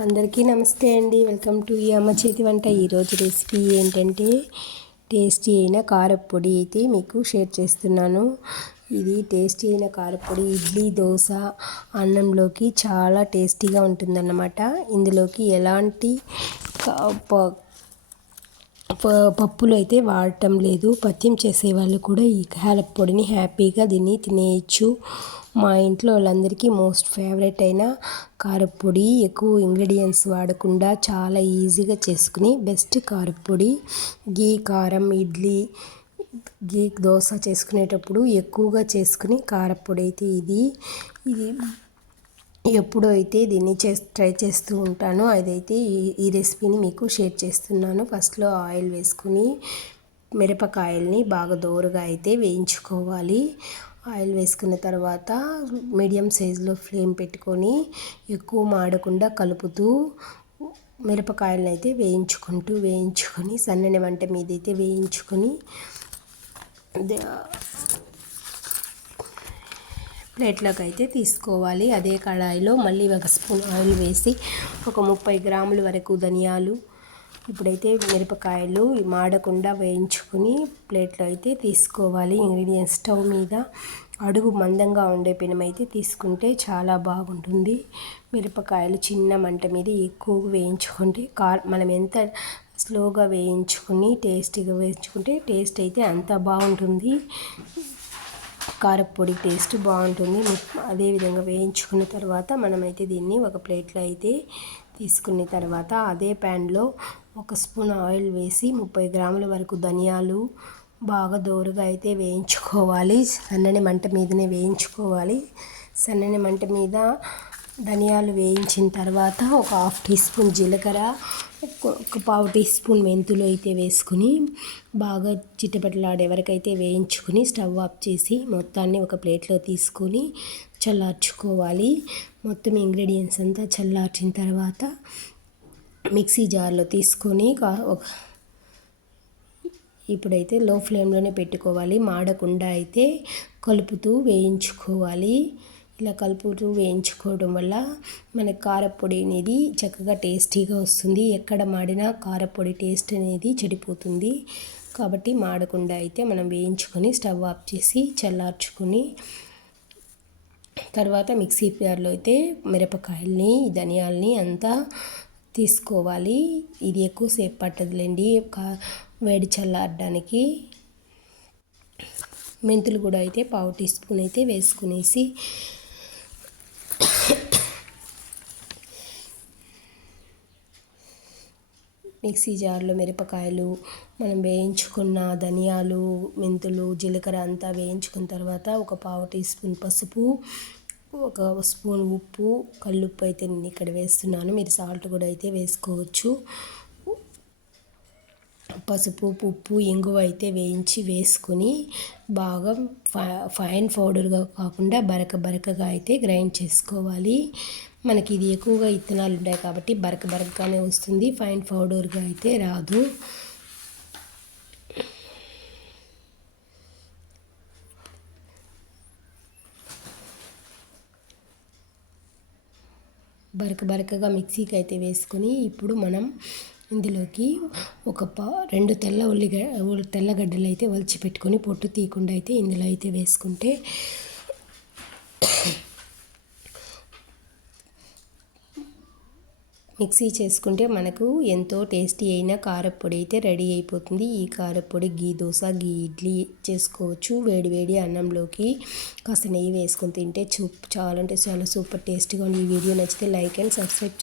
అందరికీ నమస్తే అండి. వెల్కమ్ టు ఈ అమ్మ చేతి వంట. ఈరోజు రెసిపీ ఏంటంటే టేస్టీ అయిన కారప్పొడి అయితే మీకు షేర్ చేస్తున్నాను. ఇది టేస్టీ అయిన కారప్పొడి ఇడ్లీ, దోశ, అన్నంలోకి చాలా టేస్టీగా ఉంటుందన్నమాట. ఇందులోకి ఎలాంటి పప్పులు అయితే వాడటం లేదు. పథ్యం చేసేవాళ్ళు కూడా ఈ కారప్పొడిని హ్యాపీగా దీన్ని తినేయచ్చు. మా ఇంట్లో వాళ్ళందరికీ మోస్ట్ ఫేవరెట్ అయిన కారప్పొడి, ఎక్కువ ఇంగ్రీడియంట్స్ వాడకుండా చాలా ఈజీగా చేసుకుని బెస్ట్ కారప్పొడి. గీ కారం ఇడ్లీ, గీ దోశ చేసుకునేటప్పుడు ఎక్కువగా చేసుకుని కారప్పొడి అయితే ఇది ఎప్పుడో అయితే దీన్ని ట్రై చేస్తూ ఉంటాను. అదైతే ఈ రెసిపీని మీకు షేర్ చేస్తున్నాను. ఫస్ట్లో ఆయిల్ వేసుకుని మిరపకాయల్ని బాగా దోరగా అయితే వేయించుకోవాలి. ఆయిల్ వేసుకున్న తర్వాత మీడియం సైజులో ఫ్లేమ్ పెట్టుకొని ఎక్కువ మాడకుండా కలుపుతూ మిరపకాయలను అయితే వేయించుకొని సన్నని మంట మీద అయితే వేయించుకొని ప్లేట్లోకి అయితే తీసుకోవాలి. అదే కడాయిలో మళ్ళీ 1 స్పూన్ ఆయిల్ వేసి ఒక 30 గ్రాముల వరకు ధనియాలు, ఇప్పుడైతే మిరపకాయలు మాడకుండా వేయించుకుని ప్లేట్లో అయితే తీసుకోవాలి. ఇంగ్రీడియంట్స్ స్టవ్ మీద అడుగు మందంగా ఉండే పెనమైతే తీసుకుంటే చాలా బాగుంటుంది. మిరపకాయలు చిన్న మంట మీద ఎక్కువగా వేయించుకుంటే మనం ఎంత స్లోగా వేయించుకుని టేస్టీగా వేయించుకుంటే టేస్ట్ అయితే అంత బాగుంటుంది. కారప్పొడి టేస్ట్ బాగుంటుంది. అదేవిధంగా వేయించుకున్న తర్వాత మనమైతే దీన్ని ఒక ప్లేట్లో అయితే తీసుకున్న తర్వాత అదే ప్యాన్లో 1 స్పూన్ ఆయిల్ వేసి 30 గ్రాముల వరకు ధనియాలు బాగా దోరగా అయితే వేయించుకోవాలి. సన్నని మంట మీదనే వేయించుకోవాలి. సన్నని మంట మీద ధనియాలు వేయించిన తర్వాత ఒక 1/2 టీ స్పూన్ జీలకర్ర, ఒక 1/4 టీ స్పూన్ మెంతులు అయితే వేసుకుని బాగా చిటపటలాడే వరకైతే వేయించుకుని స్టవ్ ఆఫ్ చేసి మొత్తాన్ని ఒక ప్లేట్లో తీసుకొని చల్లార్చుకోవాలి. మొత్తం ఇంగ్రీడియంట్స్ అంతా చల్లార్చిన తర్వాత మిక్సీ జార్లో తీసుకొని ఇప్పుడైతే లో ఫ్లేమ్లోనే పెట్టుకోవాలి. మాడకుండా అయితే కలుపుతూ వేయించుకోవాలి. ఇలా కలుపుతూ వేయించుకోవడం వల్ల మనకి కారప్పొడి అనేది చక్కగా టేస్టీగా వస్తుంది. ఎక్కడ మాడినా కారప్పొడి టేస్ట్ అనేది చెడిపోతుంది. కాబట్టి మాడకుండా అయితే మనం వేయించుకొని స్టవ్ ఆఫ్ చేసి చల్లార్చుకొని తర్వాత మిక్సీ జార్లో అయితే మిరపకాయల్ని, ధనియాల్ని అంతా తీసుకోవాలి. ఇది ఎక్కువసేపు పట్టదులేండి వేడి చల్లారడానికి. మెంతులు కూడా అయితే 1/4 టీ స్పూన్ అయితే వేసుకునేసి మిక్సీ జార్లో మిరపకాయలు, మనం వేయించుకున్న ధనియాలు, మెంతులు, జీలకర్ర అంతా వేయించుకున్న తర్వాత ఒక 1/4 టీ స్పూన్ పసుపు, ఒక స్పూన్ ఉప్పు, కల్లుప్పు అయితే నేను ఇక్కడ వేస్తున్నాను. మీరు సాల్ట్ కూడా అయితే వేసుకోవచ్చు. పసుపు, ఉప్పు, ఇంగువ అయితే వేసుకొని బాగా ఫైన్ పౌడర్గా కాకుండా బరకగా అయితే గ్రైండ్ చేసుకోవాలి. మనకి ఇది ఎక్కువగా ఇత్తనాలు ఉంటాయి కాబట్టి బరకగానే వస్తుంది. ఫైన్ పౌడర్గా అయితే రాదు. బరకగా మిక్సీకి అయితే వేసుకొని ఇప్పుడు మనం ఇందులోకి ఒక 2 తెల్లగడ్డలు అయితే ఒలిచి పెట్టుకొని పొట్టు తీయకుండా అయితే ఇందులో అయితే వేసుకుంటే మిక్సీ చేసుకుంటే మనకు ఎంతో టేస్టీ అయిన కారప్పొడి అయితే రెడీ అయిపోతుంది. ఈ కారప్పొడి గీ దోశ, గీ ఇడ్లీ చేసుకోవచ్చు. వేడి అన్నంలోకి కాస్త నెయ్యి వేసుకొని తింటే చాలా అంటే చాలా సూపర్ టేస్టీగా ఉంది. ఈ వీడియో నచ్చితే లైక్ అండ్ సబ్స్క్రైబ్